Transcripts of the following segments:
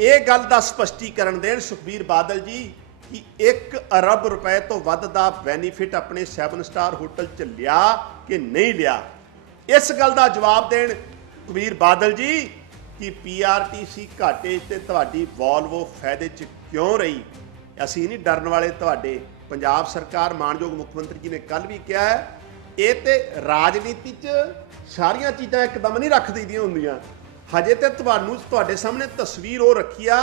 ਇਹ ਗੱਲ ਦਾ ਸਪਸ਼ਟੀਕਰਨ ਦੇਣ ਸੁਖਬੀਰ ਬਾਦਲ ਜੀ ਕਿ 1 ਅਰਬ ਰੁਪਏ ਤੋਂ ਵੱਧ ਦਾ ਬੈਨੀਫਿਟ ਆਪਣੇ 7 ਸਟਾਰ ਹੋਟਲ ਚ ਲਿਆ ਕਿ ਨਹੀਂ ਲਿਆ? ਇਸ ਗੱਲ ਦਾ ਜਵਾਬ ਦੇਣ ਸੁਖਬੀਰ ਬਾਦਲ ਜੀ ਕਿ ਪੀਆਰਟੀਸੀ ਘਾਟੇ 'ਚ ਤੇ ਤੁਹਾਡੀ ਵੋਲਵੋ ਫਾਇਦੇ 'ਚ ਕਿਉਂ ਰਹੀ? ਅਸੀਂ ਨਹੀਂ ਡਰਨ ਵਾਲੇ ਤੁਹਾਡੇ। ਪੰਜਾਬ ਸਰਕਾਰ, ਮਾਨਯੋਗ ਮੁੱਖ ਮੰਤਰੀ ਜੀ ਨੇ ਕੱਲ ਵੀ ਕਿਹਾ ਹੈ, ਇਹ ਤੇ ਰਾਜਨੀਤੀ 'ਚ ਸਾਰੀਆਂ ਚੀਜ਼ਾਂ ਇੱਕਦਮ ਨਹੀਂ ਰੱਖ ਦਈਦੀਆਂ ਹੁੰਦੀਆਂ। ਹਜੇ ਤੇ ਤੁਹਾਨੂੰ ਤੁਹਾਡੇ ਸਾਹਮਣੇ ਤਸਵੀਰ ਉਹ ਰੱਖੀ ਆ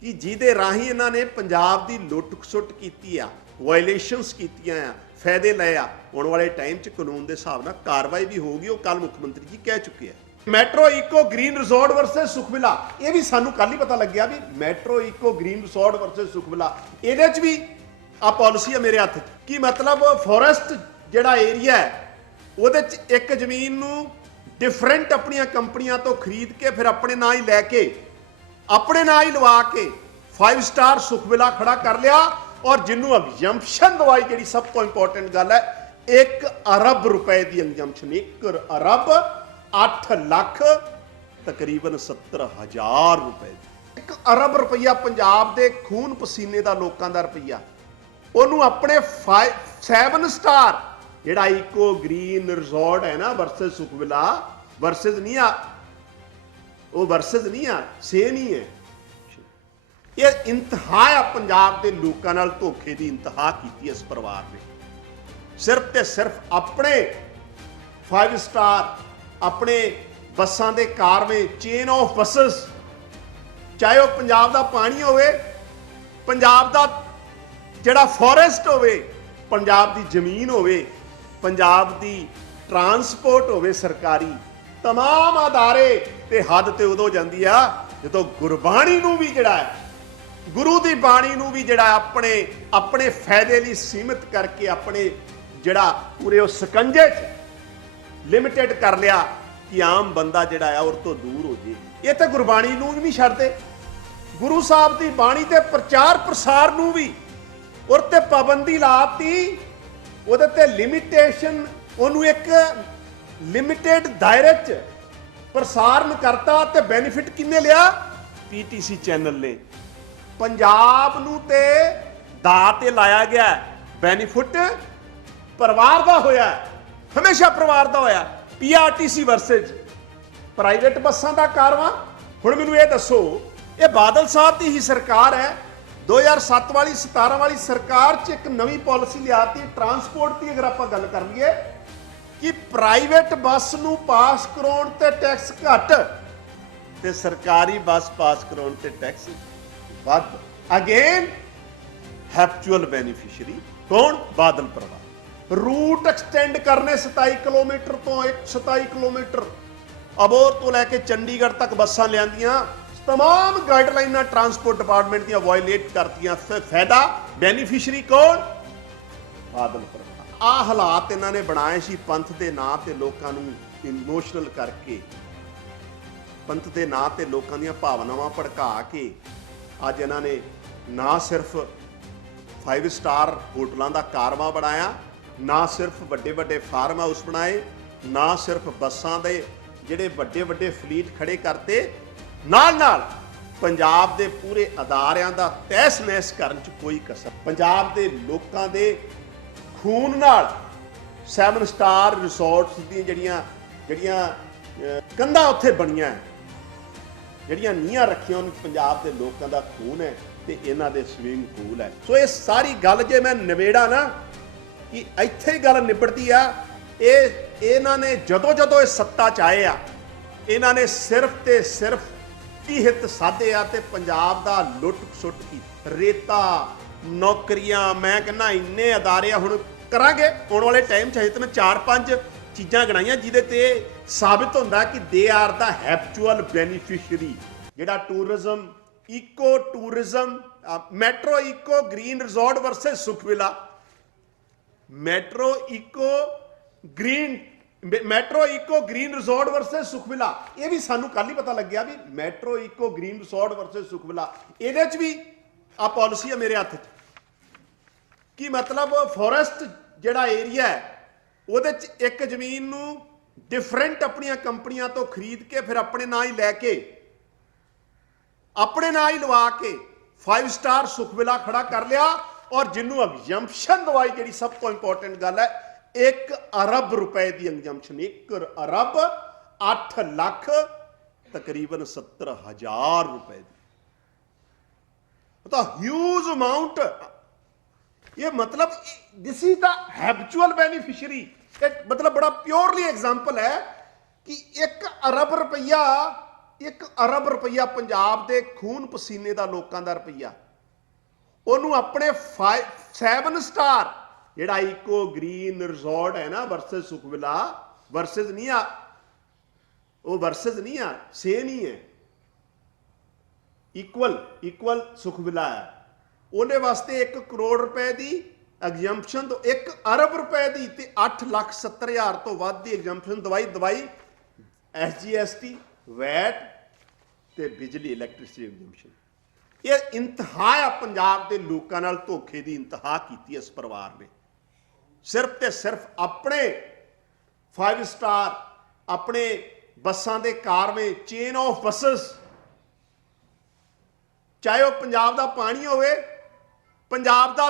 ਕਿ ਜਿਹਦੇ ਰਾਹੀਂ ਇਹਨਾਂ ਨੇ ਪੰਜਾਬ ਦੀ ਲੁੱਟ-ਖਸੁੱਟ ਕੀਤੀ ਆ ਵਾਇਲੇਸ਼ਨਸ ਕੀਤੀਆਂ ਆ, ਫਾਇਦੇ ਲਏ ਆ। ਆਉਣ ਵਾਲੇ ਟਾਈਮ 'ਚ ਕਾਨੂੰਨ ਦੇ ਹਿਸਾਬ ਨਾਲ ਕਾਰਵਾਈ ਵੀ ਹੋਊਗੀ, ਉਹ ਕੱਲ ਮੁੱਖ ਮੰਤਰੀ ਜੀ ਕਹਿ ਚੁੱਕੇ ਆ। ਮੈਟਰੋ ਇਕੋ ਗ੍ਰੀਨ ਰਿਜ਼ੋਰਟ ਵਰਸਸ ਸੁਖਵਿਲਾ। ਇਹ ਵੀ ਸਾਨੂੰ ਕੱਲ ਹੀ ਪਤਾ ਲੱਗਿਆ ਵੀ Metro Eco Green Resort versus Sukhvila. ਇਹਦੇ 'ਚ ਵੀ ਆ ਪਾਲਿਸੀ ਆ ਮੇਰੇ ਹੱਥ 'ਚ। ਕੀ ਮਤਲਬ ਫੋਰੈਸਟ ਜਿਹੜਾ ਏਰੀਆ ਹੈ, ਉਹਦੇ 'ਚ ਇੱਕ ਜ਼ਮੀਨ ਨੂੰ ਡਿਫਰੈਂਟ ਆਪਣੀਆਂ ਕੰਪਨੀਆਂ ਤੋਂ ਖਰੀਦ ਕੇ ਫਿਰ ਆਪਣੇ ਨਾਂ ਹੀ ਲੈ ਕੇ, ਆਪਣੇ ਨਾਂ ਹੀ ਲਵਾ ਕੇ 5 ਸਟਾਰ ਸੁਖਵਿਲਾ ਖੜਾ ਕਰ ਲਿਆ ਔਰ ਜਿਹਨੂੰ ਐਗਜ਼ੈਂਪਸ਼ਨ ਦਵਾਈ ਜਿਹੜੀ ਸਭ ਤੋਂ ਇੰਪੋਰਟੈਂਟ ਗੱਲ ਹੈ 1 ਅਰਬ ਰੁਪਏ ਦੀ ਐਗਜ਼ੈਂਪਸ਼ਨ 1 ਅਰਬ 8 ਲੱਖ ਤਕਰੀਬਨ 70 ਹਜ਼ਾਰ ਰੁਪਏ 1 ਅਰਬ ਰੁਪਈਆ ਪੰਜਾਬ ਦੇ ਖੂਨ ਪਸੀਨੇ ਦਾ ਲੋਕਾਂ ਦਾ ਰੁਪਈਆ। ਉਹਨੂੰ ਆਪਣੇ 7 ਸਟਾਰ ਜਿਹੜਾ ਇਕੋ ਗ੍ਰੀਨ ਰਿਜ਼ੋਰਟ ਹੈ ਨਾ ਵਰਸਸ ਸੁਖਵਿਲਾ ਵਰਸਸ ਨਹੀਂ ਆ, ਉਹ ਵਰਸਸ ਨਹੀਂ ਆ ਸੇਮ ਹੀ ਹੈ। ਇਹ ਇੰਤਹਾ ਆ ਪੰਜਾਬ ਦੇ ਲੋਕਾਂ ਨਾਲ ਧੋਖੇ ਦੀ ਇੰਤਹਾ ਕੀਤੀ ਇਸ ਪਰਿਵਾਰ ਨੇ। ਸਿਰਫ ਤੇ ਸਿਰਫ ਆਪਣੇ 5 ਸਟਾਰ ਆਪਣੇ ਬੱਸਾਂ ਦੇ ਕਾਰਵੇ ਚੇਨ ਆਫ ਬੱਸਸ ਚਾਹੇ ਉਹ ਪੰਜਾਬ ਦਾ ਪਾਣੀ ਹੋਵੇ, ਪੰਜਾਬ ਦਾ ਜਿਹੜਾ ਫੋਰੈਸਟ ਹੋਵੇ, ਪੰਜਾਬ ਦੀ ਜ਼ਮੀਨ ਹੋਵੇ ਪੰਜਾਬ ਦੀ ਟਰਾਂਸਪੋਰਟ ਹੋਵੇ ਸਰਕਾਰੀ तमाम ਅਦਾਰੇ ਤੇ ਹੱਦ ਤੇ ਉਦੋਂ ਜਾਂਦੀ ਆ ਜਦੋਂ ਗੁਰਬਾਣੀ ਨੂੰ ਵੀ ਜਿਹੜਾ ਹੈ ਗੁਰੂ ਦੀ ਬਾਣੀ ਨੂੰ ਵੀ ਜਿਹੜਾ ਆਪਣੇ ਆਪਣੇ ਫਾਇਦੇ ਲਈ ਸੀਮਿਤ ਕਰਕੇ ਆਪਣੇ ਜਿਹੜਾ ਪੂਰੇ ਉਹ ਸਕੰਜੇ 'ਚ ਲਿਮਿਟਿਡ ਕਰ ਲਿਆ ਕਿ ਆਮ ਬੰਦਾ ਜਿਹੜਾ ਆ ਉਹ ਤੋਂ ਦੂਰ ਹੋ ਜੇ ਇਹ ਤਾਂ ਗੁਰਬਾਣੀ ਨੂੰ ਵੀ ਨਹੀਂ ਛੱਡਦੇ ਗੁਰੂ ਸਾਹਿਬ ਦੀ ਬਾਣੀ ਤੇ ਪ੍ਰਚਾਰ ਪ੍ਰਸਾਰ ਨੂੰ ਵੀ ਔਰ ਤੇ ਪਾਬੰਦੀ ਲਾਤੀ ਉਹਦੇ ਤੇ ਲਿਮਿਟੇਸ਼ਨ ਉਹਨੂੰ ਇੱਕ ਲਿਮਿਟਿਡ ਦਾਇਰੇ 'ਚ ਪ੍ਰਸਾਰਣ ਕਰਤਾ ਤੇ ਬੈਨੀਫਿਟ ਕਿੰਨੇ ਲਿਆ? ਪੀਟੀਸੀ ਚੈਨਲ ਨੇ। ਪੰਜਾਬ ਨੂੰ ਤੇ ਦਾ ਤੇ ਲਾਇਆ ਗਿਆ ਬੈਨੀਫਿਟ ਪਰਿਵਾਰ ਦਾ ਹੋਇਆ ਹਮੇਸ਼ਾ ਪਰਿਵਾਰ ਦਾ ਹੋਇਆ ਪੀਆਰਟੀਸੀ ਵਰਸਸ ਪ੍ਰਾਈਵੇਟ ਬੱਸਾਂ ਦਾ ਕਾਰਵਾ। ਹੁਣ ਮੈਨੂੰ ਇਹ ਦੱਸੋ, ਇਹ ਬਾਦਲ ਸਾਹਿਬ ਦੀ ਹੀ ਸਰਕਾਰ ਹੈ। 2007 ਵਾਲੀ 17 ਵਾਲੀ ਸਰਕਾਰ 'ਚ ਇੱਕ ਨਵੀਂ ਪਾਲਿਸੀ ਲਿਆਤੀ, ਟਰਾਂਸਪੋਰਟ ਦੀ ਅਗਰ ਆਪਾਂ ਗੱਲ ਕਰ ਲਈਏ, ਕਿ ਪ੍ਰਾਈਵੇਟ ਬੱਸ ਨੂੰ ਪਾਸ ਕਰਾਉਣ ਤੇ ਟੈਕਸ ਘੱਟ ਤੇ ਸਰਕਾਰੀ ਬੱਸ ਪਾਸ ਕਰਾਉਣ ਤੇ ਟੈਕਸ ਵੱਧ। ਅਗੇਨ ਹੈਪਚੁਅਲ ਬੈਨੀਫੀਸ਼ੀਅਰੀ ਕੌਣ? ਬਾਦਲ ਪਰਿਵਾਰ। ਰੂਟ ਐਕਸਟੈਂਡ ਕਰਨੇ 27 ਕਿਲੋਮੀਟਰ ਤੋਂ 127 ਕਿਲੋਮੀਟਰ ਅਬੋਰ ਤੋਂ ਲੈ ਕੇ ਚੰਡੀਗੜ੍ਹ ਤੱਕ ਬੱਸਾਂ ਲਿਆਂਦੀਆਂ। तमाम ਗਾਈਡਲਾਈਨਾਂ ਟਰਾਂਸਪੋਰਟ ਡਿਪਾਰਟਮੈਂਟ ਦੀਆਂ ਵਾਇਲੇਟ ਕਰਤੀਆਂ ਫਿਰ ਫਾਇਦਾ ਬੈਨੀਫੀਸ਼ੀਅਰੀ ਕੌਣ ਬਾਦਲ ਪਰਿਵਾਰ ਆ ਹਾਲਾਤ ਇਹਨਾਂ ਨੇ ਬਣਾਏ ਸੀ ਪੰਥ ਦੇ ਨਾਂ ਤੇ ਲੋਕਾਂ ਨੂੰ ਇਮੋਸ਼ਨਲ ਕਰਕੇ ਪੰਥ ਦੇ ਨਾਂ ਤੇ ਲੋਕਾਂ ਦੀਆਂ ਭਾਵਨਾਵਾਂ ਭੜਕਾ ਕੇ ਅੱਜ ਇਹਨਾਂ ਨੇ ਨਾ ਸਿਰਫ 5 ਸਟਾਰ ਹੋਟਲਾਂ ਦਾ ਕਾਰਵਾ ਬਣਾਇਆ ਨਾ ਸਿਰਫ ਵੱਡੇ ਵੱਡੇ ਫਾਰਮ ਹਾਊਸ ਬਣਾਏ ਨਾ ਸਿਰਫ ਬੱਸਾਂ ਦੇ ਜਿਹੜੇ ਵੱਡੇ ਵੱਡੇ ਫਲੀਟ ਖੜੇ ਕਰਤੇ ਨਾਲ ਨਾਲ ਪੰਜਾਬ ਦੇ ਪੂਰੇ ਅਦਾਰਿਆਂ ਦਾ ਤਹਿਸ ਨਹਿਸ ਕਰਨ ਚ ਕੋਈ ਕਸਰ ਪੰਜਾਬ ਦੇ ਲੋਕਾਂ ਦੇ ਖੂਨ ਨਾਲ 7 ਸਟਾਰ ਰਿਸੋਰਟਸ ਦੀਆਂ ਜਿਹੜੀਆਂ ਜਿਹੜੀਆਂ ਕੰਧਾਂ ਉੱਥੇ ਬਣੀਆਂ ਜਿਹੜੀਆਂ ਨੀਹਾਂ ਰੱਖੀਆਂ ਉਹਨਾਂ ਪੰਜਾਬ ਦੇ ਲੋਕਾਂ ਦਾ ਖੂਨ ਹੈ ਤੇ ਇਹਨਾਂ ਦੇ ਸਵਿੰਗ ਪੂਲ ਹੈ। ਸੋ ਇਹ ਸਾਰੀ ਗੱਲ ਜੇ ਮੈਂ ਨਿਬੇੜਾ ਨਾ, ਕਿ ਇੱਥੇ ਗੱਲ ਨਿਬੜਦੀ ਆ, ਇਹ, ਇਹਨਾਂ ਨੇ ਜਦੋਂ ਜਦੋਂ ਇਹ ਸੱਤਾ ਚ ਆਏ ਆ, ਇਹਨਾਂ ਨੇ ਸਿਰਫ ਤੇ ਸਿਰਫ ਕੀ ਹਿੱਤ ਸਾਧੇ ਤੇ ਪੰਜਾਬ ਦਾ ਲੁੱਟ ਸੁੱਟ ਕੀ ਰੇਤਾ, ਨੌਕਰੀਆਂ, ਮੈਂ ਕਹਿੰਦਾ ਇੰਨੇ ਅਦਾਰੇ ਆ, ਹੁਣ ਕਰਾਂਗੇ। ਆਉਣ ਵਾਲੇ ਟਾਈਮ ਚ ਹਜੇ ਤੇ ਮੈਂ ਚਾਰ ਪੰਜ ਚੀਜ਼ਾਂ ਗਣਾਈਆਂ, ਜਿਹਦੇ ਤੇ ਸਾਬਿਤ ਹੁੰਦਾ ਕਿ they are the habitual beneficiary ਜਿਹੜਾ tourism eco tourism Metro Eco Green Resort versus Sukhvila Metro Eco Green Metro Eco Green Resort versus Sukhvila. ਇਹ ਵੀ ਸਾਨੂੰ ਕੱਲ ਹੀ ਪਤਾ ਲੱਗਿਆ ਵੀ Metro Eco Green Resort versus Sukhvila. ਇਹਦੇ 'ਚ ਵੀ ਆ ਪਾਲਿਸੀ ਹੈ ਮੇਰੇ ਹੱਥ 'ਚ। ਕੀ ਮਤਲਬ ਫੋਰੈਸਟ ਜਿਹੜਾ ਏਰੀਆ ਹੈ, ਉਹਦੇ 'ਚ ਇੱਕ ਜ਼ਮੀਨ ਨੂੰ ਡਿਫਰੈਂਟ ਆਪਣੀਆਂ ਕੰਪਨੀਆਂ ਤੋਂ ਖਰੀਦ ਕੇ ਫਿਰ ਆਪਣੇ ਨਾਂ ਹੀ ਲੈ ਕੇ, ਆਪਣੇ ਨਾਂ ਹੀ ਲਵਾ ਕੇ 5 ਸਟਾਰ ਸੁਖਵਿਲਾ ਖੜਾ ਕਰ ਲਿਆ। ਔਰ ਜਿਹਨੂੰ ਐਗਜ਼ੈਂਪਸ਼ਨ ਦਵਾਈ ਜਿਹੜੀ ਸਭ ਤੋਂ ਇੰਪੋਰਟੈਂਟ ਗੱਲ ਹੈ 1 ਅਰਬ ਰੁਪਏ ਦੀ ਐਗਜ਼ੈਂਪਸ਼ਨ 1 ਅਰਬ 8 ਲੱਖ, ਤਕਰੀਬਨ 70 ਰੁਪਏ ਦੀ। ਤਾਂ ਹਿਊਜ ਅਮਾਉਂਟ ਇਹ ਮਤਲਬ this is the habitual beneficiary ਇਹ ਮਤਲਬ ਬੜਾ ਪਿਓਰਲੀ ਐਗਜ਼ਾਮਪਲ ਹੈ ਕਿ 1 ਅਰਬ ਰੁਪਈਆ 1 ਅਰਬ ਰੁਪਈਆ ਪੰਜਾਬ ਦੇ ਖੂਨ ਪਸੀਨੇ ਦਾ ਲੋਕਾਂ ਦਾ ਰੁਪਈਆ। ਉਹਨੂੰ ਆਪਣੇ 7 ਸਟਾਰ ਜਿਹੜਾ ਇਕੋ ਗ੍ਰੀਨ ਰਿਜ਼ੋਰਟ ਹੈ ਨਾ ਵਰਸਸ ਸੁਖਵਿਲਾ ਵਰਸਸ ਨਹੀਂ ਆ। ਉਹ ਵਰਸਸ ਨਹੀਂ ਆ ਸੇਮ ਹੀ ਹੈ। ਇਕੁਅਲ ਇਕੁਅਲ ਸੁਖਵਿਲਾ ਹੈ। ਉਹਦੇ ਵਾਸਤੇ 1 ਕਰੋੜ ਰੁਪਏ ਦੀ ਐਗਜ਼ੈਂਪਸ਼ਨ ਤੋਂ 1 ਅਰਬ ਰੁਪਏ ਦੀ ਤੇ 8 ਲੱਖ 70 ਹਜ਼ਾਰ ਤੋਂ ਵੱਧ ਦੀ ਐਗਜ਼ੈਂਪਸ਼ਨ ਦਵਾਈ ਦਵਾਈ ਐਸਜੀਐਸਟੀ ਵੈਟ ਤੇ ਬਿਜਲੀ ਇਲੈਕਟ੍ਰਿਸਿਟੀ ਐਗਜ਼ੈਂਪਸ਼ਨ ਇਹ ਇੰਤਹਾ ਆ ਪੰਜਾਬ ਦੇ ਲੋਕਾਂ ਨਾਲ ਧੋਖੇ ਦੀ ਇੰਤਹਾ ਕੀਤੀ ਇਸ ਪਰਿਵਾਰ ਨੇ। ਸਿਰਫ ਤੇ ਸਿਰਫ ਆਪਣੇ 5 ਸਟਾਰ ਆਪਣੇ ਬੱਸਾਂ ਦੇ ਕਾਰਵੇ ਚੇਨ ਆਫ ਬੱਸਸ ਚਾਹੇ ਉਹ ਪੰਜਾਬ ਦਾ ਪਾਣੀ ਹੋਵੇ ਪੰਜਾਬ ਦਾ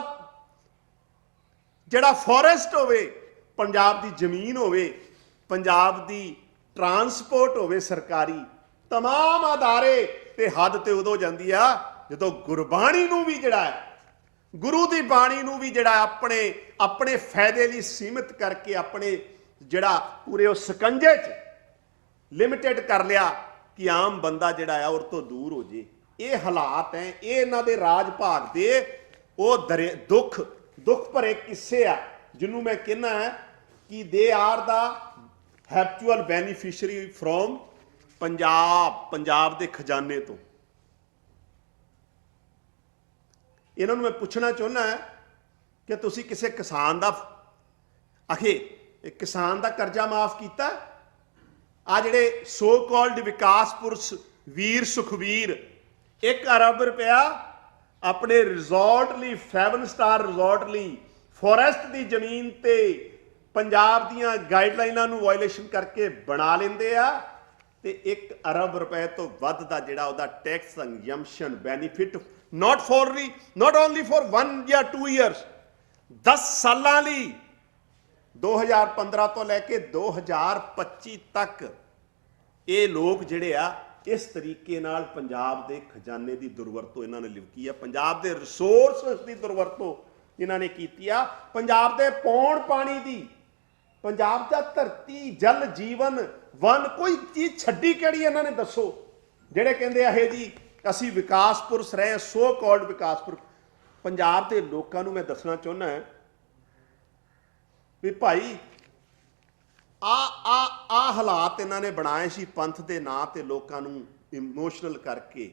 ਜਿਹੜਾ ਫੋਰੈਸਟ ਹੋਵੇ ਪੰਜਾਬ ਦੀ ਜ਼ਮੀਨ ਹੋਵੇ ਪੰਜਾਬ ਦੀ ਟਰਾਂਸਪੋਰਟ ਹੋਵੇ ਸਰਕਾਰੀ तमाम ਆਧਾਰੇ ਤੇ ਹੱਦ ਤੇ ਉਦੋਂ ਜਾਂਦੀ ਆ ਜਦੋਂ ਗੁਰਬਾਣੀ ਨੂੰ ਵੀ ਜਿਹੜਾ ਹੈ ਗੁਰੂ ਦੀ ਬਾਣੀ ਨੂੰ ਵੀ ਜਿਹੜਾ ਆਪਣੇ ਆਪਣੇ ਫਾਇਦੇ ਲਈ ਸੀਮਿਤ ਕਰਕੇ ਆਪਣੇ ਜਿਹੜਾ ਪੂਰੇ ਉਹ ਸਕੰਜੇ 'ਚ ਲਿਮਿਟਿਡ ਕਰ ਲਿਆ ਕਿ ਆਮ ਬੰਦਾ ਜਿਹੜਾ ਆ ਉਹ ਤੋਂ ਦੂਰ ਹੋ ਜੇ। ਇਹ ਹਾਲਾਤ ਹੈ ਇਹ ਇਹਨਾਂ ਦੇ ਰਾਜ ਭਾਗ ਦੇ, ਉਹ ਦਰੇ, ਦੁੱਖ ਦੁੱਖ ਭਰੇ ਕਿੱਸੇ ਆ, ਜਿਹਨੂੰ ਮੈਂ ਕਹਿੰਦਾ ਹੈ ਕਿ they are the habitual beneficiary from Punjab Punjab ਦੇ ਖਜ਼ਾਨੇ ਤੋਂ। ਇਹਨਾਂ ਨੂੰ ਮੈਂ ਪੁੱਛਣਾ ਚਾਹੁੰਦਾ ਕਿ ਤੁਸੀਂ ਕਿਸੇ ਕਿਸਾਨ ਦਾ ਅਖੇ ਕਿਸਾਨ ਦਾ ਕਰਜ਼ਾ ਮਾਫ ਕੀਤਾ? ਆ ਜਿਹੜੇ ਸੋ ਕਾਲਡ ਵਿਕਾਸ ਪੁਰਸ਼ ਵੀਰ, ਸੁਖਵੀਰ 1 ਅਰਬ ਰੁਪਇਆ ਆਪਣੇ ਰਿਜ਼ੋਰਟ ਲਈ 7 ਸਟਾਰ ਰਿਜ਼ੋਰਟ ਲਈ ਫੋਰੈਸਟ ਦੀ ਜ਼ਮੀਨ ਤੇ ਪੰਜਾਬ ਦੀਆਂ ਗਾਈਡਲਾਈਨਾਂ ਨੂੰ ਵਾਇਲੇਸ਼ਨ ਕਰਕੇ ਬਣਾ ਲੈਂਦੇ ਆ ਤੇ 1 ਅਰਬ ਰੁਪਏ ਤੋਂ ਵੱਧ ਦਾ ਜਿਹੜਾ ਉਹਦਾ tax exemption benefit not for ਰੀ ਨਾਟ ਓਨਲੀ ਫॉर 1 ਜਾਂ 2 ਇਅਰਸ 10 ਸਾਲਾਂ ਲਈ 2015 ਤੋਂ ਲੈ ਕੇ 2025 ਤੱਕ ਇਹ ਲੋਕ ਜਿਹੜੇ ਆ ਇਸ ਤਰੀਕੇ ਨਾਲ ਪੰਜਾਬ ਦੇ ਖਜ਼ਾਨੇ ਦੀ ਦੁਰਵਰਤੋਂ ਇਹਨਾਂ ਨੇ ਲਿਵਕੀ ਆ ਪੰਜਾਬ ਦੇ ਰਿਸੋਰਸਸ ਦੀ ਦੁਰਵਰਤੋਂ ਇਹਨਾਂ ਨੇ ਕੀਤੀ ਆ ਪੰਜਾਬ ਦੇ ਪੌਣ ਪਾਣੀ ਦੀ ਪੰਜਾਬ ਦਾ ਧਰਤੀ ਜਲ ਜੀਵਨ ਵਨ ਕੋਈ ਚੀਜ਼ ਛੱਡੀ ਕਿਹੜੀ ਇਹਨਾਂ ਨੇ ਦੱਸੋ ਜਿਹੜੇ ਕਹਿੰਦੇ ਆ ਇਹ ਜੀ ਅਸੀਂ ਵਿਕਾਸਪੁਰ ਰਹੇ ਸੋ ਕਾਲਡ ਵਿਕਾਸਪੁਰ ਪੰਜਾਬ ਦੇ ਲੋਕਾਂ ਨੂੰ ਮੈਂ ਦੱਸਣਾ ਚਾਹੁੰਦਾ ਹਾਂ ਵੀ ਭਾਈ, ਆ ਆ ਆ ਹਾਲਾਤ ਇਹਨਾਂ ਨੇ ਬਣਾਏ ਸੀ ਪੰਥ ਦੇ ਨਾਂ ਤੇ ਲੋਕਾਂ ਨੂੰ ਇਮੋਸ਼ਨਲ ਕਰਕੇ।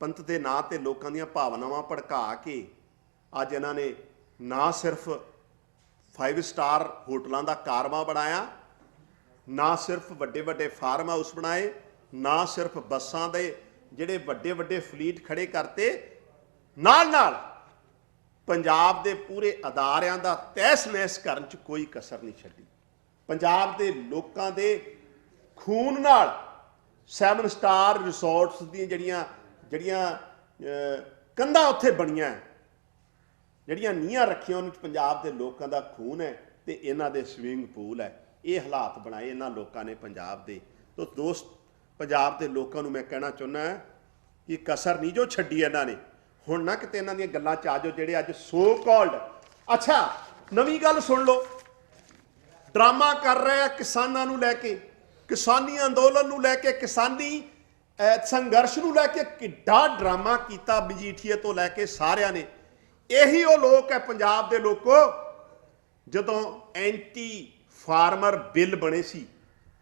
ਪੰਥ ਦੇ ਨਾਂ ਤੇ ਲੋਕਾਂ ਦੀਆਂ ਭਾਵਨਾਵਾਂ ਭੜਕਾ ਕੇ ਅੱਜ ਇਹਨਾਂ ਨੇ ਨਾ ਸਿਰਫ 5 ਸਟਾਰ ਹੋਟਲਾਂ ਦਾ ਕਾਰਵਾ ਬਣਾਇਆ, ਨਾ ਸਿਰਫ ਵੱਡੇ ਵੱਡੇ ਫਾਰਮ ਹਾਊਸ ਬਣਾਏ, ਨਾ ਸਿਰਫ ਬੱਸਾਂ ਦੇ ਜਿਹੜੇ ਵੱਡੇ ਵੱਡੇ ਫਲੀਟ ਖੜੇ ਕਰਤੇ ਨਾਲ ਨਾਲ ਪੰਜਾਬ ਦੇ ਪੂਰੇ ਅਦਾਰਿਆਂ ਦਾ ਤਹਿਸ ਨਹਿਸ ਕਰਨ ਚ ਕੋਈ ਕਸਰ ਨਹੀਂ ਛੱਡੀ। ਪੰਜਾਬ ਦੇ ਲੋਕਾਂ ਦੇ ਖੂਨ ਨਾਲ 7 ਸਟਾਰ ਰਿਸੋਰਟਸ ਦੀਆਂ ਜਿਹੜੀਆਂ ਜਿਹੜੀਆਂ ਕੰਧਾਂ ਉੱਥੇ ਬਣੀਆਂ, ਜਿਹੜੀਆਂ ਨੀਹਾਂ ਰੱਖੀਆਂ, ਉਹਨਾਂ 'ਚ ਪੰਜਾਬ ਦੇ ਲੋਕਾਂ ਦਾ ਖੂਨ ਹੈ ਤੇ ਇਹਨਾਂ ਦੇ ਸਵਿਮਿੰਗ ਪੂਲ ਹੈ। ਇਹ ਹਾਲਾਤ ਬਣਾਏ ਇਹਨਾਂ ਲੋਕਾਂ ਨੇ ਪੰਜਾਬ ਦੇ। ਤੋਂ ਦੋਸਤ ਪੰਜਾਬ ਦੇ ਲੋਕਾਂ ਨੂੰ ਮੈਂ ਕਹਿਣਾ ਚਾਹੁੰਦਾ ਕਿ ਕਸਰ ਨਹੀਂ ਜੋ ਛੱਡੀ ਇਹਨਾਂ ਨੇ, ਹੁਣ ਨਾ ਕਿਤੇ ਇਹਨਾਂ ਦੀਆਂ ਗੱਲਾਂ ਚ ਆ ਜਾਓ ਜਿਹੜੇ ਅੱਜ ਸੋ ਕਾਲਡ ਅੱਛਾ, ਨਵੀਂ ਗੱਲ ਸੁਣ ਲਓ। ਡਰਾਮਾ ਕਰ ਰਹੇ ਆ ਕਿਸਾਨਾਂ ਨੂੰ ਲੈ ਕੇ, ਕਿਸਾਨੀ ਅੰਦੋਲਨ ਨੂੰ ਲੈ ਕੇ, ਕਿਸਾਨੀ ਸੰਘਰਸ਼ ਨੂੰ ਲੈ ਕੇ ਕਿੱਡਾ ਡਰਾਮਾ ਕੀਤਾ ਮਜੀਠੀਏ ਤੋਂ ਲੈ ਕੇ ਸਾਰਿਆਂ ਨੇ। ਇਹੀ ਉਹ ਲੋਕ ਹੈ ਪੰਜਾਬ ਦੇ ਲੋਕੋ, ਜਦੋਂ ਐਂਟੀ ਫਾਰਮਰ ਬਿੱਲ ਬਣੇ ਸੀ।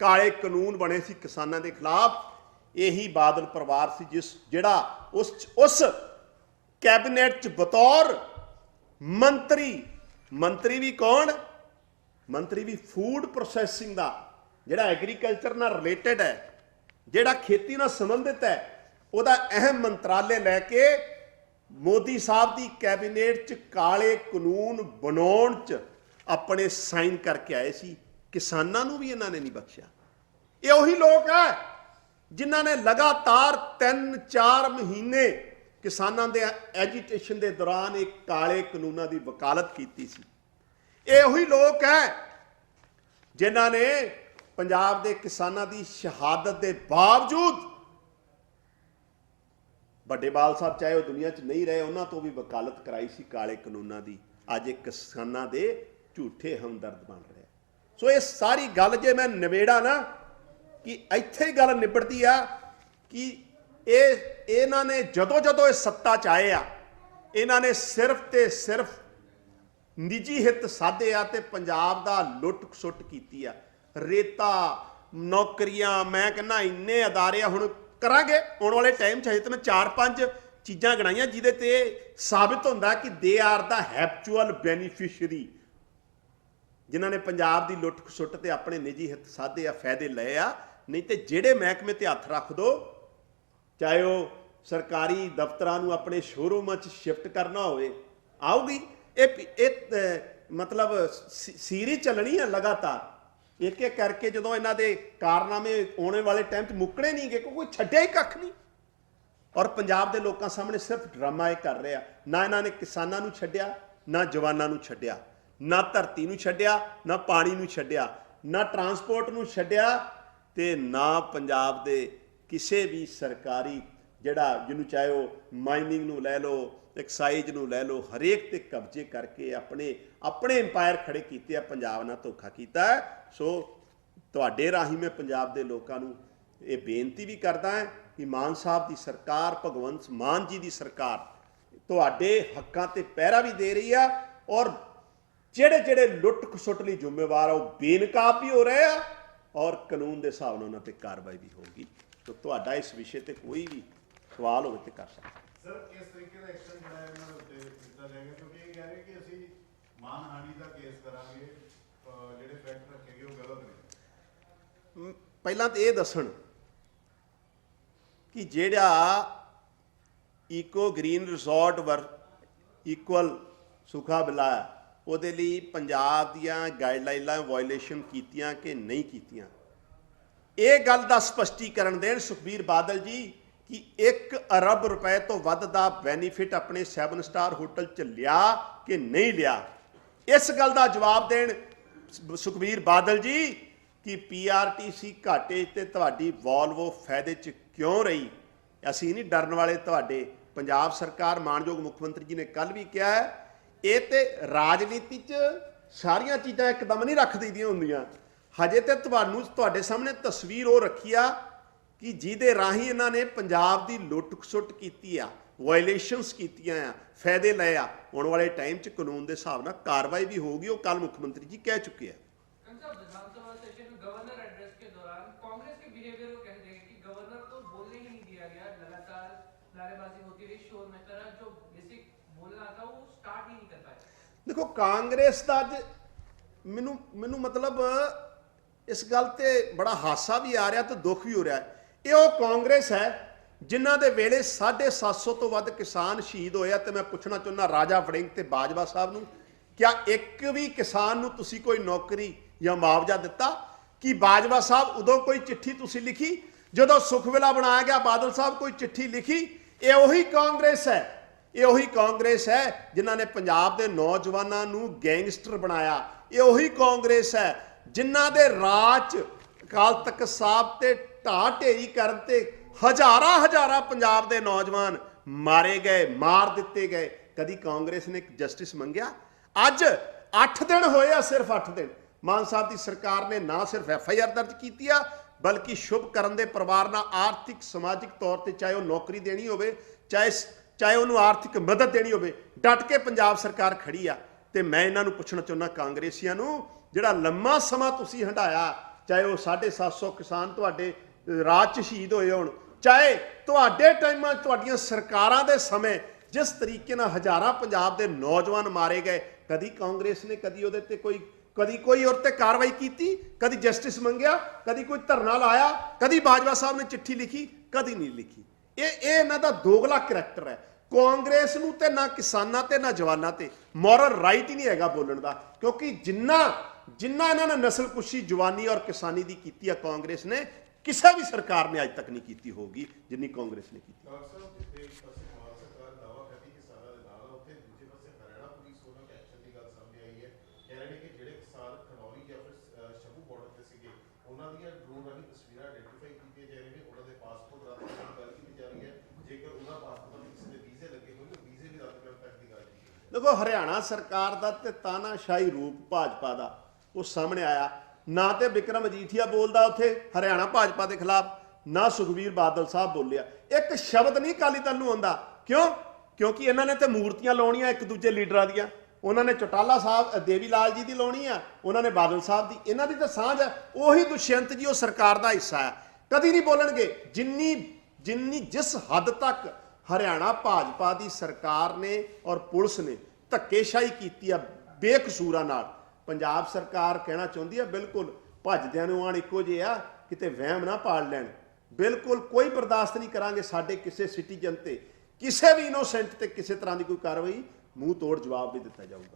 ਕਾਲੇ ਕਾਨੂੰਨ ਬਣੇ ਸੀ ਕਿਸਾਨਾਂ ਦੇ ਖਿਲਾਫ, ਇਹੀ ਬਾਦਲ ਪਰਿਵਾਰ ਸੀ ਜਿਸ, ਜਿਹੜਾ ਉਸ ਉਸ ਕੈਬਨਿਟ ਚ ਬਤੌਰ ਮੰਤਰੀ ਮੰਤਰੀ ਵੀ ਕੌਣ? ਮੰਤਰੀ ਵੀ ਫੂਡ ਪ੍ਰੋਸੈਸਿੰਗ ਦਾ, ਜਿਹੜਾ ਐਗਰੀਕਲਚਰ ਨਾਲ ਰਿਲੇਟਡ ਹੈ, ਜਿਹੜਾ ਖੇਤੀ ਨਾਲ ਸੰਬੰਧਿਤ ਹੈ, ਉਹਦਾ ਅਹਿਮ ਮੰਤਰਾਲੇ ਲੈ ਕੇ ਮੋਦੀ ਸਾਹਿਬ ਦੀ ਕੈਬਨਿਟ ਚ ਕਾਲੇ ਕਾਨੂੰਨ ਬਣਾਉਣ ਚ ਆਪਣੇ ਸਾਈਨ ਕਰਕੇ ਆਏ ਸੀ। ਕਿਸਾਨਾਂ ਨੂੰ ਵੀ ਇਹਨਾਂ ਨੇ ਨਹੀਂ ਬਖਸ਼ਿਆ। ਇਹ ਉਹੀ ਲੋਕ ਹੈ ਜਿਨ੍ਹਾਂ ਨੇ ਲਗਾਤਾਰ 3-4 ਮਹੀਨੇ ਕਿਸਾਨਾਂ ਦੇ ਐਜੀਟੇਸ਼ਨ ਦੇ ਦੌਰਾਨ ਇੱਕ ਕਾਲੇ ਕਾਨੂੰਨਾਂ ਦੀ ਵਕਾਲਤ ਕੀਤੀ ਸੀ। ਇਹ ਉਹੀ ਲੋਕ ਹੈ ਜਿਨ੍ਹਾਂ ਨੇ ਪੰਜਾਬ ਦੇ ਕਿਸਾਨਾਂ ਦੀ ਸ਼ਹਾਦਤ ਦੇ ਬਾਵਜੂਦ ਵੱਡੇ ਬਾਲ ਸਾਹਿਬ ਚਾਹੇ ਉਹ ਦੁਨੀਆ 'ਚ ਨਹੀਂ ਰਹੇ, ਉਹਨਾਂ ਤੋਂ ਵੀ ਵਕਾਲਤ ਕਰਾਈ ਸੀ ਕਾਲੇ ਕਾਨੂੰਨਾਂ ਦੀ। ਅੱਜ ਇਹ ਕਿਸਾਨਾਂ ਦੇ ਝੂਠੇ ਹਮਦਰਦ ਬਣ ਰਹੇ ਸੋ ਇਹ ਸਾਰੀ ਗੱਲ ਜੇ ਮੈਂ ਨਿਬੇੜਾ ਨਾ, ਕਿ ਇੱਥੇ ਹੀ ਗੱਲ ਨਿਬੜਦੀ ਆ ਕਿ ਇਹ, ਇਹਨਾਂ ਨੇ ਜਦੋਂ ਜਦੋਂ ਇਹ ਸੱਤਾ 'ਚ ਆਏ ਆ, ਇਹਨਾਂ ਨੇ ਸਿਰਫ ਤੇ ਸਿਰਫ ਨਿੱਜੀ ਹਿੱਤ ਸਾਧੇ ਆ ਤੇ ਪੰਜਾਬ ਦਾ ਲੁੱਟ ਸੁੱਟ ਕੀਤੀ ਆ। ਰੇਤਾ, ਨੌਕਰੀਆਂ, ਮੈਂ ਕਹਿੰਦਾ ਇੰਨੇ ਅਦਾਰੇ ਆ, ਹੁਣ ਕਰਾਂਗੇ, ਆਉਣ ਵਾਲੇ ਟਾਈਮ 'ਚ ਹਜੇ ਤੇ ਮੈਂ ਚਾਰ ਪੰਜ ਚੀਜ਼ਾਂ ਗਣਾਈਆਂ, ਜਿਹਦੇ ਤੇ ਸਾਬਿਤ ਹੁੰਦਾ ਕਿ they are the habitual beneficiary ਜਿਨ੍ਹਾਂ ਨੇ ਪੰਜਾਬ ਦੀ ਲੁੱਟ ਖਸੁੱਟ ਤੇ ਆਪਣੇ ਨਿੱਜੀ ਹਿੱਤ ਸਾਧੇ ਆ, ਫਾਇਦੇ ਲਏ ਆ, ਨਹੀਂ ਤੇ ਜਿਹੜੇ ਮਹਿਕਮੇ ਤੇ ਹੱਥ ਰੱਖ ਦੋ, ਚਾਹੇ ਉਹ ਸਰਕਾਰੀ ਦਫ਼ਤਰਾਂ ਨੂੰ ਆਪਣੇ ਸ਼ੋਰੂਮਾਂ 'ਚ ਸ਼ਿਫਟ ਕਰਨਾ ਹੋਵੇ ਆਉਗੀ ਇਹ ਇਹ ਮਤਲਬ ਸੀਰੀ ਚੱਲਣੀ ਆ ਲਗਾਤਾਰ। ਇੱਕ ਇੱਕ ਕਰਕੇ ਜਦੋਂ ਇਹਨਾਂ ਦੇ ਕਾਰਨਾਮੇ ਆਉਣੇ ਵਾਲੇ ਟਾਈਮ 'ਚ ਮੁੱਕਣੇ ਨਹੀਂਗੇ ਕੋਈ ਛੱਡਿਆ ਹੀ ਕੱਖ ਨਹੀਂ। ਔਰ ਪੰਜਾਬ ਦੇ ਲੋਕਾਂ ਸਾਹਮਣੇ ਸਿਰਫ ਡਰਾਮਾ ਇਹ ਕਰ ਰਿਹਾ। ਨਾ ਇਹਨਾਂ ਨੇ ਕਿਸਾਨਾਂ ਨੂੰ ਛੱਡਿਆ, ਨਾ ਜਵਾਨਾਂ ਨੂੰ ਛੱਡਿਆ। ਨਾ ਧਰਤੀ ਨੂੰ ਛੱਡਿਆ, ਨਾ ਪਾਣੀ ਨੂੰ ਛੱਡਿਆ, ਨਾ ਟਰਾਂਸਪੋਰਟ ਨੂੰ ਛੱਡਿਆ ਤੇ ਨਾ ਪੰਜਾਬ ਦੇ ਕਿਸੇ ਵੀ ਸਰਕਾਰੀ ਜਿਹੜਾ ਜਿਹਨੂੰ ਚਾਹੇ ਉਹ ਮਾਈਨਿੰਗ ਨੂੰ ਲੈ ਲਓ ਐਕਸਾਈਜ਼ ਨੂੰ ਲੈ ਲਓ, ਹਰੇਕ ਤੇ ਕਬਜ਼ੇ ਕਰਕੇ ਆਪਣੇ ਆਪਣੇ ਇੰਪਾਇਰ ਖੜੇ ਕੀਤੇ ਆ, ਪੰਜਾਬ ਨਾਲ ਧੋਖਾ ਕੀਤਾ ਹੈ। ਸੋ ਤੁਹਾਡੇ ਰਾਹੀਂ ਮੈਂ ਪੰਜਾਬ ਦੇ ਲੋਕਾਂ ਨੂੰ ਇਹ ਬੇਨਤੀ ਵੀ ਕਰਦਾ ਹਾਂ ਕਿ ਮਾਨ ਸਾਹਿਬ ਦੀ ਸਰਕਾਰ, ਭਗਵੰਤ ਮਾਨ ਜੀ ਦੀ ਸਰਕਾਰ ਤੁਹਾਡੇ ਹੱਕਾਂ ਤੇ ਪਹਿਰਾ ਵੀ ਦੇ ਰਹੀ ਆ ਔਰ ਜਿਹੜੇ ਜਿਹੜੇ ਲੁੱਟ ਖਸੁੱਟ ਲਈ ਜ਼ਿੰਮੇਵਾਰ ਆ ਉਹ ਬੇਨਕਾਬ ਵੀ ਹੋ ਰਹੇ ਆ ਔਰ ਕਾਨੂੰਨ ਦੇ ਹਿਸਾਬ ਨਾਲ ਉਹਨਾਂ ਤੇ ਕਾਰਵਾਈ ਵੀ ਹੋਊਗੀ। ਤਾਂ ਤੁਹਾਡਾ ਇਸ ਵਿਸ਼ੇ ਤੇ ਕੋਈ ਵੀ ਸਵਾਲ ਹੋਵੇ ਤੇ ਕਰ ਸਕਦੇ। ਸਰ ਕਿਸ ਤਰੀਕੇ ਦਾ ਐਕਸ਼ਨ ਜਿਹੜਾ ਹੈ ਇਹਨਾਂ ਦੇ ਉੱਤੇ ਦਿੱਤਾ ਜਾਏਗਾ? ਕਿਉਂਕਿ ਇਹ ਕਹਿ ਰਹੇ ਕਿ ਅਸੀਂ ਮਾਨਹਾਨੀ ਦਾ ਕੇਸ ਕਰਾਂਗੇ ਅਹ ਜਿਹੜੇ ਫੈਕਟ ਰੱਖੇ ਗਏ ਉਹ ਗਲਤ ਨੇ। ਮ, ਪਹਿਲਾਂ ਤਾਂ ਇਹ ਦੱਸਣ ਕਿ ਜਿਹੜਾ ਈਕੋ ਗ੍ਰੀਨ ਰਿਜ਼ੋਰਟ ਵਰ ਇਕੁਅਲ ਸੁਖਾ ਬਿਲਾ ਉਹਦੇ ਲਈ ਪੰਜਾਬ ਦੀਆਂ ਗਾਈਡਲਾਈਨਾਂ ਵਾਇਓਲੇਸ਼ਨ ਕੀਤੀਆਂ ਕਿ ਨਹੀਂ ਕੀਤੀਆਂ? ਇਹ ਗੱਲ ਦਾ ਸਪਸ਼ਟੀਕਰਨ ਦੇਣ ਸੁਖਬੀਰ ਬਾਦਲ ਜੀ ਕਿ 1 ਅਰਬ ਰੁਪਏ ਤੋਂ ਵੱਧ ਦਾ ਬੈਨੀਫਿਟ ਆਪਣੇ 7 ਸਟਾਰ ਹੋਟਲ ਚ ਲਿਆ ਕਿ ਨਹੀਂ ਲਿਆ? ਇਸ ਗੱਲ ਦਾ ਜਵਾਬ ਦੇਣ ਸੁਖਬੀਰ ਬਾਦਲ ਜੀ ਕਿ ਪੀਆਰਟੀਸੀ ਘਾਟੇ ਤੇ ਤੁਹਾਡੀ ਵੋਲਵੋ ਫਾਇਦੇ 'ਚ ਕਿਉਂ ਰਹੀ? ਅਸੀਂ ਨਹੀਂ ਡਰਨ ਵਾਲੇ ਤੁਹਾਡੇ। ਪੰਜਾਬ ਸਰਕਾਰ, ਮਾਨਯੋਗ ਮੁੱਖ ਮੰਤਰੀ ਜੀ ਨੇ ਕੱਲ ਵੀ ਕਿਹਾ ਹੈ ਇਹ ਤੇ ਰਾਜਨੀਤੀ 'ਚ ਸਾਰੀਆਂ ਚੀਜ਼ਾਂ ਇੱਕਦਮ ਨਹੀਂ ਰੱਖ ਦਈਦੀਆਂ ਹੁੰਦੀਆਂ। ਹਜੇ ਤੇ ਤੁਹਾਨੂੰ, ਤੁਹਾਡੇ ਸਾਹਮਣੇ ਤਸਵੀਰ ਉਹ ਰੱਖੀ ਆ ਕਿ ਜਿਹਦੇ ਰਾਹੀਂ ਇਹਨਾਂ ਨੇ ਪੰਜਾਬ ਦੀ ਲੁੱਟ ਖਸੁੱਟ ਕੀਤੀ ਆ ਵਾਇਲੇਸ਼ਨਸ ਕੀਤੀਆਂ ਆ, ਫਾਇਦੇ ਲਏ ਆ। ਆਉਣ ਵਾਲੇ ਟਾਈਮ 'ਚ ਕਾਨੂੰਨ ਦੇ ਹਿਸਾਬ ਨਾਲ ਕਾਰਵਾਈ ਵੀ ਹੋਊਗੀ, ਉਹ ਕੱਲ ਮੁੱਖ ਮੰਤਰੀ ਜੀ ਕਹਿ ਚੁੱਕੇ ਆ। ਦੇਖੋ, ਕਾਂਗਰਸ ਦਾ ਅੱਜ ਮੈਨੂੰ ਮੈਨੂੰ ਮਤਲਬ ਇਸ ਗੱਲ ਤੇ ਬੜਾ ਹਾਸਾ ਵੀ ਆ ਰਿਹਾ ਤੇ ਦੁੱਖ ਵੀ ਹੋ ਰਿਹਾ। ਇਹ ਉਹ ਕਾਂਗਰਸ ਹੈ ਜਿਨ੍ਹਾਂ ਦੇ ਵੇਲੇ 750 ਤੋਂ ਵੱਧ ਕਿਸਾਨ ਸ਼ਹੀਦ ਹੋਏ ਆ ਤੇ ਮੈਂ ਪੁੱਛਣਾ ਚਾਹੁੰਦਾ ਰਾਜਾ ਵੜਿੰਗ ਤੇ ਬਾਜਵਾ ਸਾਹਿਬ ਨੂੰ, ਕਿਆ ਇੱਕ ਵੀ ਕਿਸਾਨ ਨੂੰ ਤੁਸੀਂ ਕੋਈ ਨੌਕਰੀ ਜਾਂ ਮੁਆਵਜ਼ਾ ਦਿੱਤਾ? ਕਿ ਬਾਜਵਾ ਸਾਹਿਬ ਉਦੋਂ ਕੋਈ ਚਿੱਠੀ ਤੁਸੀਂ ਲਿਖੀ? ਜਦੋਂ ਸੁਖਵੇਲਾ ਬਣਾਇਆ ਗਿਆ, ਬਾਦਲ ਸਾਹਿਬ ਕੋਈ ਚਿੱਠੀ ਲਿਖੀ? ਇਹ ਉਹੀ ਕਾਂਗਰਸ ਹੈ ਇਹ ਉਹੀ ਕਾਂਗਰਸ ਹੈ ਜਿਨ੍ਹਾਂ ਨੇ ਪੰਜਾਬ ਦੇ ਨੌਜਵਾਨਾਂ ਨੂੰ ਗੈਂਗਸਟਰ ਬਣਾਇਆ। ਇਹ ਉਹੀ ਕਾਂਗਰਸ ਹੈ ਜਿਨ੍ਹਾਂ ਦੇ ਰਾਜ ਅਕਾਲ ਤਖਤ ਸਾਹਿਬ ਤੇ ਢਾਹ ਢੇਰੀ ਕਰਨ ਤੇ ਹਜ਼ਾਰਾਂ ਹਜ਼ਾਰਾਂ ਪੰਜਾਬ ਦੇ ਨੌਜਵਾਨ ਮਾਰੇ ਗਏ, ਮਾਰ ਦਿੱਤੇ ਗਏ। ਕਦੀ ਕਾਂਗਰਸ ਨੇ ਜਸਟਿਸ ਮੰਗਿਆ? ਅੱਜ 8 ਦਿਨ ਹੋਏ ਆ ਸਿਰਫ 8 ਦਿਨ। ਮਾਨ ਸਾਹਿਬ ਦੀ ਸਰਕਾਰ ਨੇ ਨਾ ਸਿਰਫ ਐਫ ਆਈ ਆਰ ਦਰਜ ਕੀਤੀ ਆ, ਬਲਕਿ ਸ਼ੁਭ ਕਰਨ ਦੇ ਪਰਿਵਾਰ ਨਾਲ ਆਰਥਿਕ, ਸਮਾਜਿਕ ਤੌਰ ਤੇ ਚਾਹੇ ਉਹ ਨੌਕਰੀ ਦੇਣੀ ਹੋਵੇ, ਚਾਹੇ ਚਾਹੇ ਉਹਨੂੰ ਆਰਥਿਕ ਮਦਦ ਦੇਣੀ ਹੋਵੇ, ਡਟ ਕੇ ਪੰਜਾਬ ਸਰਕਾਰ ਖੜੀ ਆ ਤੇ ਮੈਂ ਇਹਨਾਂ ਨੂੰ ਪੁੱਛਣਾ ਚਾਹੁੰਦਾ ਕਾਂਗਰਸੀਆਂ ਨੂੰ, ਜਿਹੜਾ ਲੰਮਾ ਸਮਾਂ ਤੁਸੀਂ ਹੰਡਾਇਆ ਚਾਹੇ ਉਹ 750 ਕਿਸਾਨ ਤੁਹਾਡੇ ਰਾਜ ਚ ਸ਼ਹੀਦ ਹੋਏ ਹੋਣ, ਚਾਹੇ ਤੁਹਾਡੇ ਟਾਈਮਾਂ ਤੁਹਾਡੀਆਂ ਸਰਕਾਰਾਂ ਦੇ ਸਮੇਂ ਜਿਸ ਤਰੀਕੇ ਨਾਲ ਹਜ਼ਾਰਾਂ ਪੰਜਾਬ ਦੇ ਨੌਜਵਾਨ ਮਾਰੇ ਗਏ, ਕਦੀ ਕਾਂਗਰਸ ਨੇ ਕਦੀ ਉਹਦੇ ਤੇ ਕੋਈ, ਕਦੀ ਕੋਈ ਉਹਦੇ ਤੇ ਕਾਰਵਾਈ ਕੀਤੀ, ਕਦੀ ਜਸਟਿਸ ਮੰਗਿਆ, ਕਦੀ ਕੋਈ ਧਰਨਾ ਲਾਇਆ, ਕਦੀ ਬਾਜਵਾ ਸਾਹਿਬ ਨੇ ਚਿੱਠੀ ਲਿਖੀ, ਕਦੀ ਨਹੀਂ ਲਿਖੀ। ਇਹ ਇਹ ਇਹਨਾਂ ਦਾ ਦੋਗਲਾ ਕਰੈਕਟਰ ਹੈ। ਕਾਂਗਰਸ ਨੂੰ ਤੇ ਨਾ ਕਿਸਾਨਾਂ ਤੇ, ਨਾ ਜਵਾਨਾਂ ਤੇ ਮੋਰਲ ਰਾਈਟ ਹੀ ਨਹੀਂ ਹੈਗਾ ਬੋਲਣ ਦਾ। ਕਿਉਂਕਿ ਜਿੰਨਾ ਜਿੰਨਾ ਇਹਨਾਂ ਨੇ ਨਸਲਕੁਸ਼ੀ, ਜਵਾਨੀ ਔਰ ਕਿਸਾਨੀ ਦੀ ਕੀਤੀ ਆ ਕਾਂਗਰਸ ਨੇ, ਕਿਸੇ ਵੀ ਸਰਕਾਰ ਨੇ ਅੱਜ ਤੱਕ ਨਹੀਂ ਕੀਤੀ ਹੋਊਗੀ ਜਿੰਨੀ ਕਾਂਗਰਸ ਨੇ ਕੀਤੀ। ਕਹਿ ਰਹੇ ਨੇ ਕਿ ਜਿਹੜੇ ਕਿਸਾਨ ਖਨੌਰੀ ਜਾਂ ਫਿਰ ਸ਼ੰਭੂ ਬਾਰਡਰ ਤੇ ਸੀਗੇ, ਉਹਨਾਂ ਦੀਆਂ ਡਰੋਨ ਰਾਹੀਂ ਤਸਵੀਰਾਂ ਆਇਡੈਂਟੀਫਾਈ ਕੀਤੀਆਂ ਜਾ ਰਹੀਆਂ ਨੇ ਉਹਨਾਂ ਦੇ ਪਾਸਪੋਰਟ ਰੱਦ ਕਰਨ ਦੀ ਗੱਲ ਕੀਤੀ ਜਾ ਰਹੀ ਹੈ ਜੇਕਰ ਉਹਨਾਂ ਪਾਸਪੋਰਟਾਂ ਤੇ ਕਿਸੇ ਦੇ ਵੀਜ਼ੇ ਲੱਗੇ ਹੋਣ ਤਾਂ ਵੀਜ਼ੇ ਵੀ ਰੱਦ ਕਰਨ ਤੱਕ ਦੀ ਗੱਲ ਕੀਤੀ ਗਈ ਹੈ ਦੇਖੋ, ਹਰਿਆਣਾ ਸਰਕਾਰ ਦਾ ਤੇ ਤਾਨਾਸ਼ਾਹੀ ਰੂਪ ਭਾਜਪਾ ਦਾ, ਉਹ ਸਾਹਮਣੇ ਆਇਆ। ਨਾ ਤੇ ਵਿਕਰਮ ਅਜੀਠੀਆ ਬੋਲਦਾ ਉੱਥੇ, ਹਰਿਆਣਾ ਭਾਜਪਾ ਦੇ ਖਿਲਾਫ, ਨਾ ਸੁਖਬੀਰ ਬਾਦਲ ਸਾਹਿਬ ਬੋਲਿਆ। ਇੱਕ ਸ਼ਬਦ ਨਹੀਂ ਕਾਲੀ ਦਲ ਨੂੰ ਆਉਂਦਾ। ਕਿਉਂ? ਕਿਉਂਕਿ ਇਹਨਾਂ ਨੇ ਤੇ ਮੂਰਤੀਆਂ ਲਾਉਣੀਆਂ ਇੱਕ ਦੂਜੇ ਲੀਡਰਾਂ ਦੀਆਂ। ਉਹਨਾਂ ਨੇ ਚੋਟਾਲਾ ਸਾਹਿਬ ਦੇਵੀ ਲਾਲ ਜੀ ਦੀ ਲਾਉਣੀ ਆ, ਉਹਨਾਂ ਨੇ ਬਾਦਲ ਸਾਹਿਬ ਦੀ। ਇਹਨਾਂ ਦੀ ਤਾਂ ਸਾਂਝ ਹੈ ਉਹੀ ਦੁਸ਼ਯੰਤ ਜੀ, ਉਹ ਸਰਕਾਰ ਦਾ ਹਿੱਸਾ ਹੈ ਕਦੀ ਨਹੀਂ ਬੋਲਣਗੇ, ਜਿੰਨੀ ਜਿੰਨੀ ਜਿਸ ਹੱਦ ਤੱਕ ਹਰਿਆਣਾ ਭਾਜਪਾ ਦੀ ਸਰਕਾਰ ਨੇ ਔਰ ਪੁਲਿਸ ਨੇ ਧੱਕੇਸ਼ਾਹੀ ਕੀਤੀ ਆ ਬੇਕਸੂਰਾਂ ਨਾਲ। ਪੰਜਾਬ ਸਰਕਾਰ ਕਹਿਣਾ ਚਾਹੁੰਦੀ ਆ, ਬਿਲਕੁਲ ਭੱਜਦਿਆਂ ਨੂੰ ਆਣ ਇੱਕੋ ਜਿਹੇ ਆ, ਕਿਤੇ ਵਹਿਮ ਨਾ ਪਾਲ ਲੈਣ। ਬਿਲਕੁਲ ਕੋਈ ਬਰਦਾਸ਼ਤ ਨਹੀਂ ਕਰਾਂਗੇ ਸਾਡੇ ਕਿਸੇ ਸਿਟੀਜ਼ਨ ਤੇ। ਕਿਸੇ ਵੀ ਇਨੋਸੈਂਟ ਤੇ ਕਿਸੇ ਤਰ੍ਹਾਂ ਦੀ ਕੋਈ ਕਾਰਵਾਈ, ਮੂੰਹ ਤੋੜ ਜਵਾਬ ਵੀ ਦਿੱਤਾ ਜਾਊਗਾ।